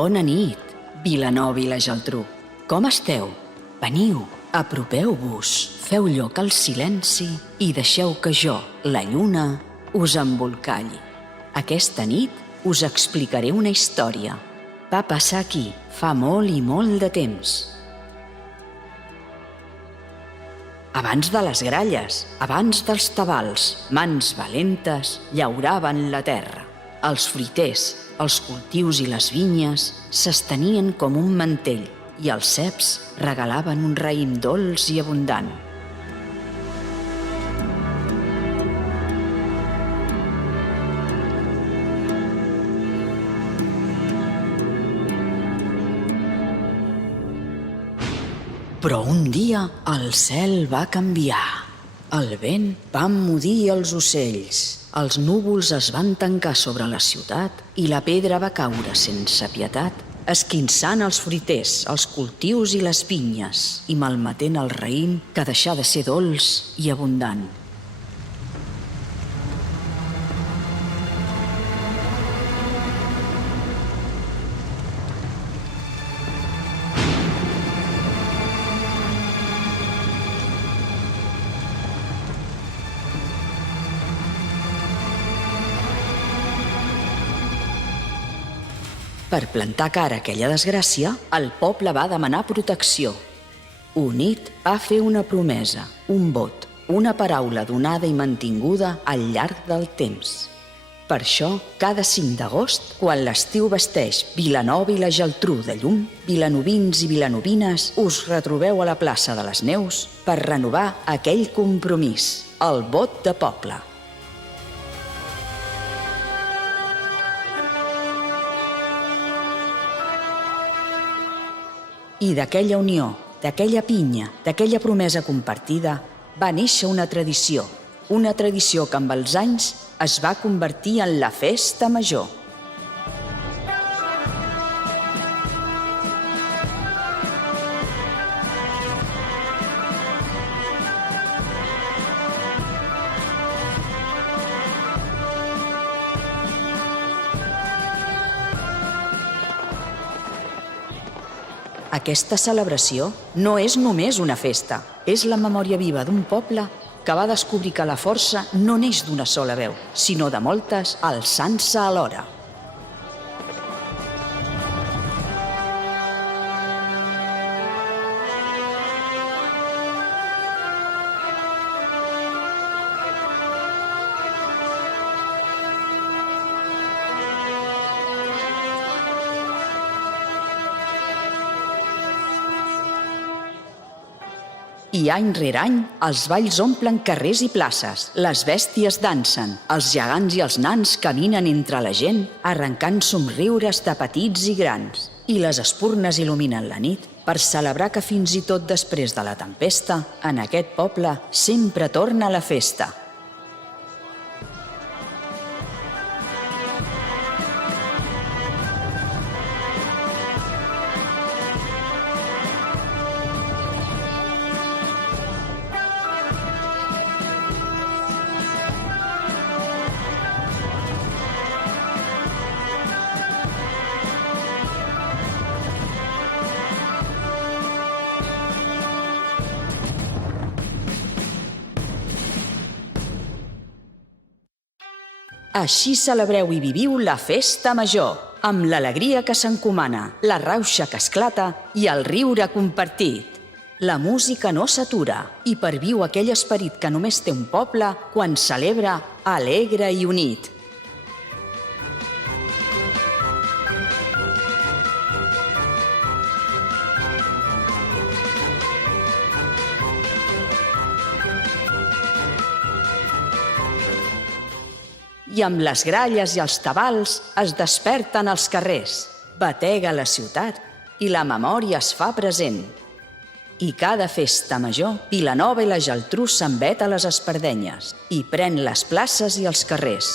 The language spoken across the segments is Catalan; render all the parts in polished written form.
Bona nit, Vilanova i la Geltrú. Com esteu? Veniu, apropeu-vos, feu lloc al silenci i deixeu que jo, la lluna, us embolcalli. Aquesta nit us explicaré una història. Va passar aquí fa molt i molt de temps. Abans de les gralles, abans dels tabals, mans valentes llauraven la terra. Els fruiters, els cultius i les vinyes s'estenien com un mantell i els ceps regalaven un raïm dolç i abundant. Però un dia el cel va canviar. El vent va emmudir els ocells, els núvols es van tancar sobre la ciutat i la pedra va caure sense pietat, esquinçant els fruiters, els cultius i les vinyes i malmetent el raïm que deixà de ser dolç i abundant. Per plantar cara a aquella desgràcia, el poble va demanar protecció. Unit va fer una promesa, un vot, una paraula donada i mantinguda al llarg del temps. Per això, cada 5 d'agost, quan l'estiu vesteix Vilanova i la Geltrú de llum, vilanovins i vilanovines us retrobeu a la plaça de les Neus per renovar aquell compromís, el vot de poble. I d'aquella unió, d'aquella pinya, d'aquella promesa compartida, va néixer una tradició que amb els anys es va convertir en la festa major. Aquesta celebració no és només una festa, és la memòria viva d'un poble que va descobrir que la força no neix d'una sola veu, sinó de moltes alçant-se alhora. I any rere any, els balls omplen carrers i places, les bèsties dansen, els gegants i els nans caminen entre la gent, arrencant somriures de petits i grans. I les espurnes il·luminen la nit per celebrar que fins i tot després de la tempesta, en aquest poble sempre torna la festa. Així celebreu i viviu la festa major, amb l'alegria que s'encomana, la rauxa que esclata i el riure compartit. La música no s'atura i perviu aquell esperit que només té un poble quan celebra alegre i unit. I amb les gralles i els tabals es desperten els carrers, batega la ciutat i la memòria es fa present. I cada festa major, Vilanova i la Geltrú s'enveta a les espardenyes i pren les places i els carrers.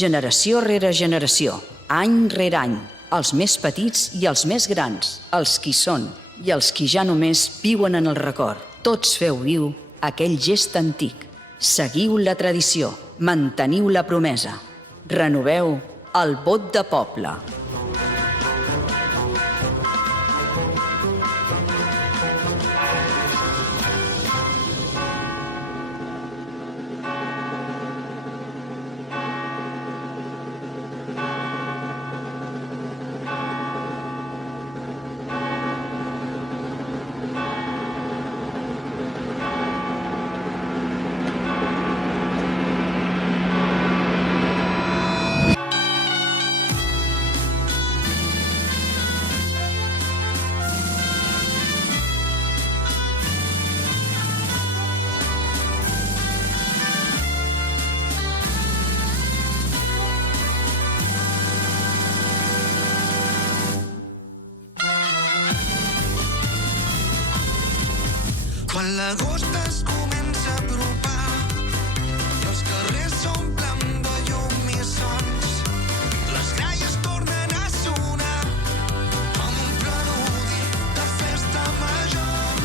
Generació rere generació, any rere any, els més petits i els més grans, els qui són i els qui ja només viuen en el record. Tots feu viu aquell gest antic. Seguiu la tradició, manteniu la promesa. Renoveu el vot de poble. Quan l'agost es comença a apropar i els carrers s'omplen de llum i sons, les gralles tornen a sonar com un preludi de festa major.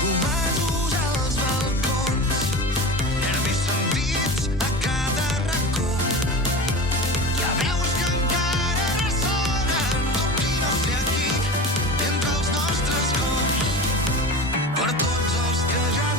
Romasos als balcons, nervis sentits a cada racó. Hi ha veus que encara ressonen del qui no sé aquí entre els nostres cors. Per tots els que ja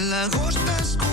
Quan l'agost es